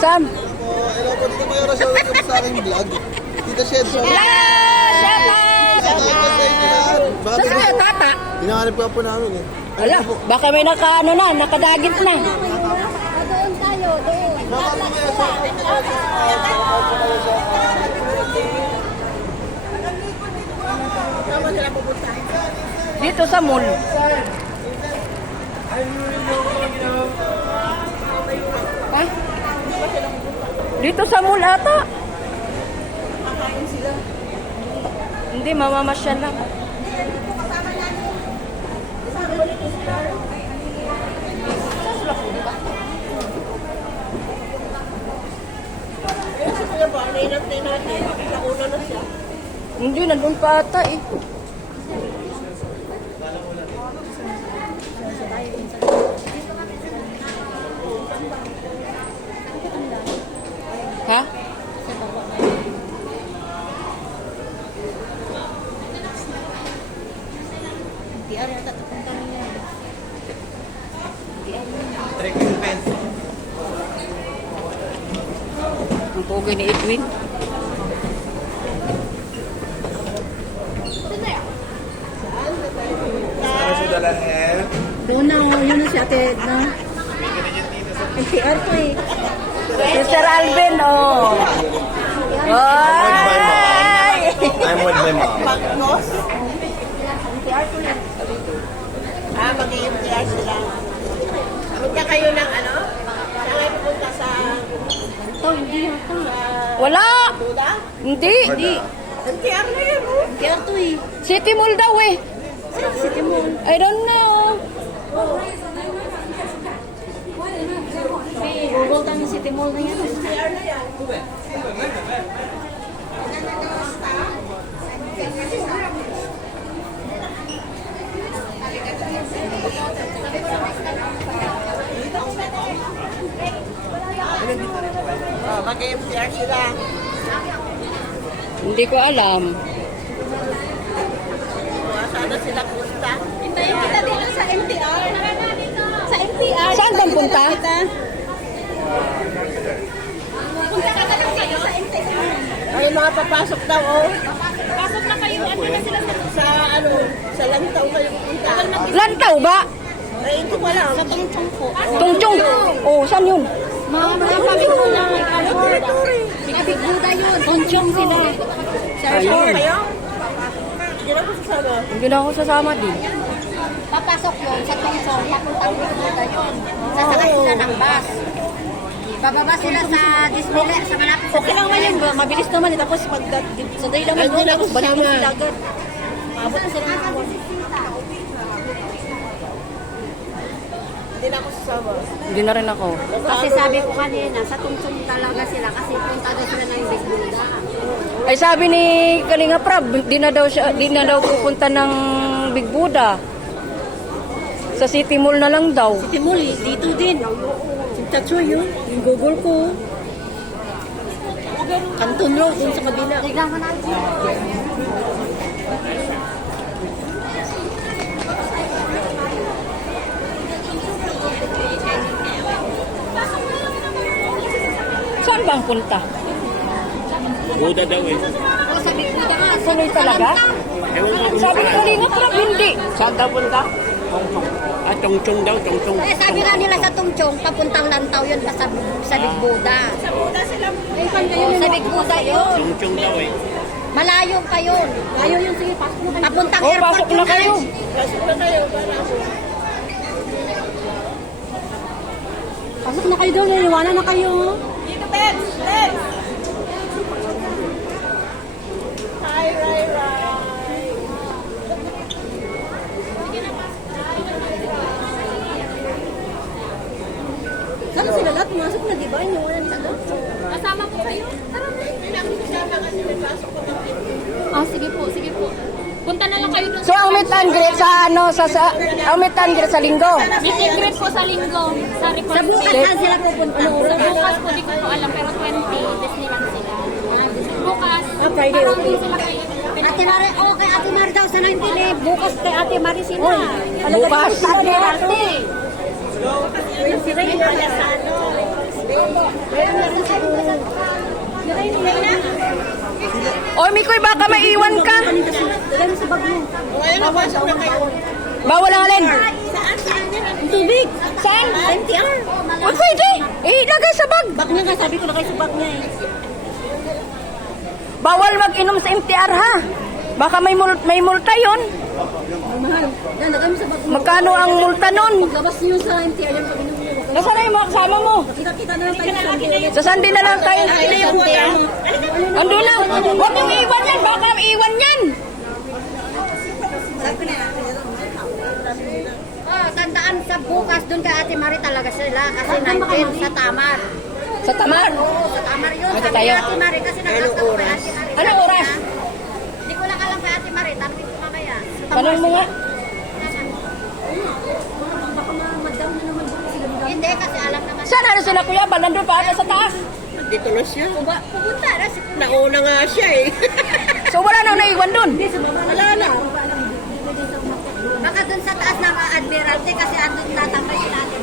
Saan? Hello po, dito kayo Rosal. Welcome sa aking vlog. Tita Shed, so... Saan kayo, tata? Hinahanap ka po namin eh. Wala, baka may naka-ano na, nakadagit na. Doon tayo, doon. Dito sa mall. Ha? Dito sa mall ata. Hindi, mamamasyal lang. Hindi, nandun pa ata eh. Ha? Trekking fence. Ang pogi ni Edwin. Para siya dala hair. Doon na, yun na si ate, no? NTR to eh. Mr. Alvin, oh. Oy! I'm with my mom. Mag-i-MTR sila. Punta kayo ng ano? Saan kayo pupunta sa Ito, hindi yata. Wala! Duda? Hindi. MTR na yun, oh. NTR to eh. City Mall daw eh. City Mall. I don't know. Google tayo yung City Mall na yan. MTR na yan. Oh, mag-MTR sila. Hindi ko alam. Sana sila punta. Hintayin kita dito sa NTR. Sa NTR. Saan bang punta? Punta ka na lang kayo sa NTR. Ay, mga papasok daw, oh. Pasok na kayo. Ano na sila Sa ano, sa Lantaw kayo pupunta. Lantaw ba? Ay, hindi ko alam. sa Tungchong po. Tungchong. Oh, saan yun? Mga pamilya na Big Buddha yun. Tungchong sila. Ayun. Kayo? Hindi na ko sasama. Hindi na ako sasama din. Papasok yun sa Tungchong. Papuntang Big Buddha yun. Sasakay sila ng bus. Bababa sila sa display, sa malapit sa Okay lang ngayon, mabilis naman. Tapos pag sa day naman Hindi na ako balik sasama. sila agad. Abot na sila ng Hindi na ako sasama. Hindi na rin ako. Kasi sabi ko kanina, sa Tungchong talaga sila kasi punta daw sila ng Big Buddha. Ay sabi ni Kalinga Prab, di na daw pupunta ng Big Buddha. Sa City Mall na lang daw. City Mall, dito din. Tattoo yun, yung Google ko. Canton Road, dun sa kabila. Tignan ka natin. Saan bang punta? Buda daw eh. Sa Big Buddha nga. Tuloy talaga? Sabi ni Kalinga Prab, hindi. Saan daw punta? Ah, Tungchong daw, Tungchong. Eh, sabi nga nila sa Tungchong, papuntang Lantaw yun pa sa Big Buddha. Sa Buddha sila. Sa Big Buddha yun. Tungchong daw eh. Malayo pa yun. Malayo yun, sige, pasok na kayo. Papuntang Oh, airport pasok na yun, kayo. guys. Pasok na kayo. Para ako. Pasok na kayo doon, niliwanan na kayo. Dito, Tex! Tex! Hi, Rai, Rai. Saan sila lahat? Pumasok na, di ba? Iniwanan sa doon. Kasama po kayo? Tara, may nakikisama kasi may pasok ko ng Ah, sige po, sige po. Punta na lang kayo doon. So ang meet and greet sa ano ang meet and greet sa linggo. Meet and greet po sa linggo. Sa report. Sa bukas saan sila pupunta? Sa bukas po, di ko po alam. Pero 20, Disneyland sila. Bukas, Friday, okay. Ate Mari, kay Ate Mari daw sa 19 eh. Bukas kay Ate Mari sila. Bukas. Sa Admiralty. Si Ray wala sa ano. Oy, Mikoy, baka maiwan ka. Wala na pasok na kayo. Bawal ang alin. Saan yan? Tubig. Saan? NTR. Uy, pwede. Ilagay sa bag. Bag niya nga, sabi ko na kayo sa bag niya eh. Bawal mag-inom sa MTR, ha? Baka may multa yun. Mahal. Yan, lagay mo sa bag mo. Magkano ang multa nun? Labas niyo sa NTR yung pag-inom niyo. Nasaan na yung mga kasama mo? Kita-kita na lang tayo sa NTR. Sa Sunday na lang tayo. NTR. Ando na. Huwag yung iwan yan. Baka iwan yan. Tandaan sa bukas doon kay Ate Mari talaga sila kasi 19 sa Tamar. Sa Tamar. Oo, sa Tamar yun. Ate Sabi tayo. ni Ate Mari kasi nag-ask ako kay Ate Mari. Anong oras? Hindi ko lang alam kay Ate Mari. Tanongin ko mamaya. Tanong mo nga. Hindi kasi alam naman. Saan ano sila, kuya? Nandun pa ata sa taas. Dito na siya. Pupunta na si Nauna nga siya eh. So wala nang naiwan dun. Wala na. Baka doon sa taas ng Admiralty kasi andun tatambay sila Ate